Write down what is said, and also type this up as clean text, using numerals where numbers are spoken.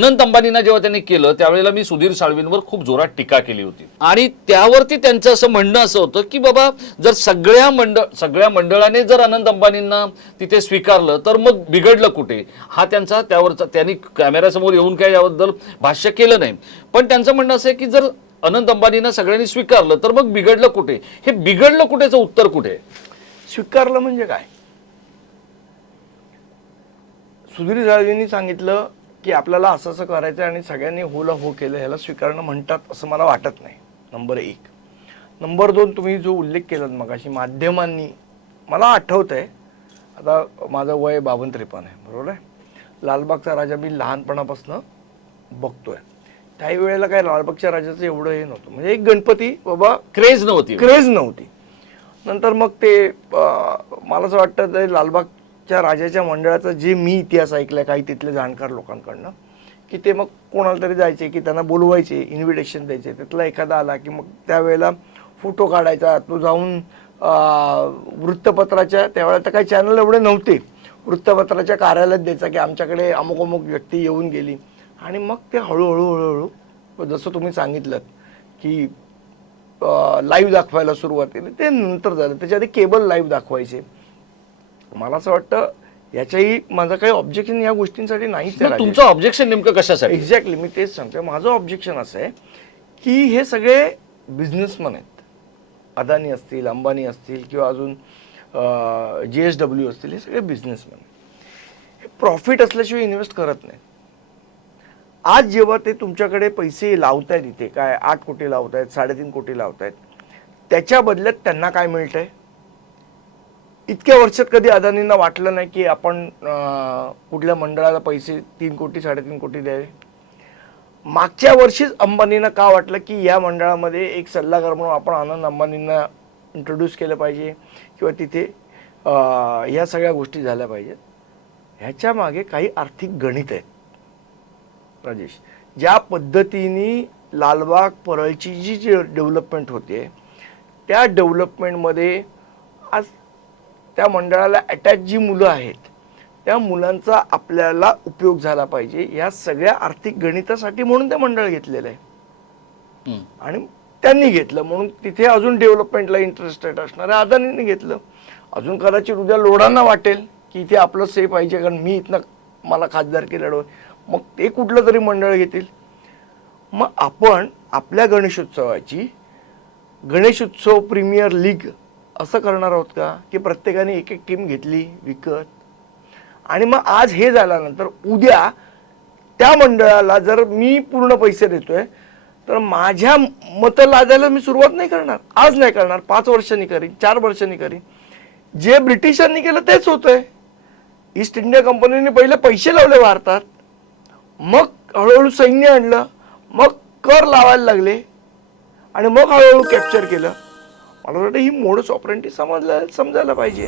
अनंत अंबानींना जेव्हा त्यांनी केलं त्यावेळेला मी सुधीर साळवींवर खूप जोरात टीका केली होती आणि त्यावरती त्यांचं असं म्हणणं असं होतं की बाबा जर सगळ्या मंडळाने जर अनंत अंबानींना तिथे स्वीकारलं तर मग बिघडलं कुठे, हा त्यांचा त्यावरचा, त्यांनी कॅमेऱ्यासमोर येऊन काय याबद्दल भाष्य केलं नाही. पण त्यांचं म्हणणं असं आहे की जर अनंत अंबानींना सगळ्यांनी स्वीकारलं तर मग बिघडलं कुठे, हे बिघडलं कुठेचं उत्तर कुठे? स्वीकारलं म्हणजे काय? सुधीर साळवींनी सांगितलं की आपल्याला असं असं करायचं आणि सगळ्यांनी होला हो केलं, ह्याला स्वीकारणं म्हणतात असं मला वाटत नाही. नंबर 1. नंबर 2, तुम्ही जो उल्लेख केलात मगाशी माध्यमांनी, मला आठवत आहे, आता माझं वय 52-53 आहे, बरोबर आहे. लालबागचा राजा मी लहानपणापासून बघतोय. त्याही वेळेला काय लालबागच्या राजाचं एवढं हे नव्हतं, म्हणजे एक गणपती बाबा क्रेज नव्हती. नंतर मग ते मला असं वाटतं ते लालबागच्या राजाच्या मंडळाचा जे मी इतिहास ऐकलाय काही तिथले जाणकार लोकांकडनं, की ते मग कोणाला तरी जायचे की त्यांना बोलवायचे, इन्व्हिटेशन द्यायचे, त्यातला एखादा आला की मग त्यावेळेला फोटो काढायचा, तो जाऊन वृत्तपत्राच्या, त्यावेळेला तर काही चॅनल एवढे नव्हते, वृत्तपत्राच्या कार्यालयात द्यायचा की आमच्याकडे अमुक अमुक व्यक्ती येऊन गेली. आणि मग ते हळूहळू जसं तुम्ही सांगितलं की लाईव्ह दाखवायला सुरुवातीला, ते नंतर झालं. त्याच्या आधी केबल लाईव्ह दाखवायचे. मला असं वाटतं याच्याही माझं काही ऑब्जेक्शन या गोष्टींसाठी नाहीच आहे. तुमचं ऑब्जेक्शन नेमकं कशासाठी? एक्झॅक्टली मी तेच सांगतो. माझं ऑब्जेक्शन असं आहे की हे सगळे बिझनेसमन आहेत. अदानी असतील, अंबानी असतील किंवा अजून JSW असतील, हे सगळे बिझनेसमन. हे प्रॉफिट असल्याशिवाय इन्व्हेस्ट करत नाहीत. आज जेव्हा ते तुमच्याकडे पैसे लावतायत, इथे काय 8 कोटी लावतायत, 3.5 कोटी लावतायत, त्याच्या बदल्यात त्यांना काय मिळतंय? इतक्या वर्षात कधी अदानींना वाटलं नाही की आपण कुठल्या मंडळाला पैसे 3 कोटी 3.5 कोटी द्यावे? मागच्या वर्षीच अंबानींना का वाटलं की या मंडळामध्ये एक सल्लागार म्हणून आपण आनंद अंबानींना इंट्रोड्यूस केलं पाहिजे किंवा तिथे ह्या सगळ्या गोष्टी झाल्या पाहिजेत? ह्याच्या मागे काही आर्थिक गणित आहेत राजेश. ज्या पद्धतीने लालबाग परळची जी डेव्हलपमेंट होते, त्या डेव्हलपमेंटमध्ये आज त्या मंडळाला अटॅच जी मुलं आहेत, त्या मुलांचा आपल्याला उपयोग झाला पाहिजे, या सगळ्या आर्थिक गणितासाठी म्हणून ते मंडळ घेतलेलं आहे. आणि त्यांनी घेतलं म्हणून तिथे अजून डेव्हलपमेंटला इंटरेस्टेड असणाऱ्या अदानींनी घेतलं. अजून कदाचित उद्या लोढांना वाटेल की इथे आपलं से पाहिजे, कारण मी इथनं मला खासदारकी लढव, मग ते कुठलं तरी मंडळ घेतील. मग आपण आपल्या गणेशोत्सवाची गणेशोत्सव प्रीमियर लीग असं करणार आहोत का की प्रत्येकाने एक एक टीम घेतली विकत, आणि मग आज हे झाल्यानंतर उद्या त्या मंडळाला जर मी पूर्ण पैसे देतोय तर माझ्या मतं लादायला मी सुरुवात नाही करणार, आज नाही करणार, 5 वर्षांनी करीन, 4 वर्षांनी करीन. जे ब्रिटिशांनी केलं तेच होतंय. ईस्ट इंडिया कंपनीने पहिले पैसे लावले भारतात, मग हळूहळू सैन्य आणलं, मग कर लावायला लागले आणि मग हळूहळू कॅप्चर केलं. मला वाटतं ही मोडस ऑपरेंडी समजायला पाहिजे.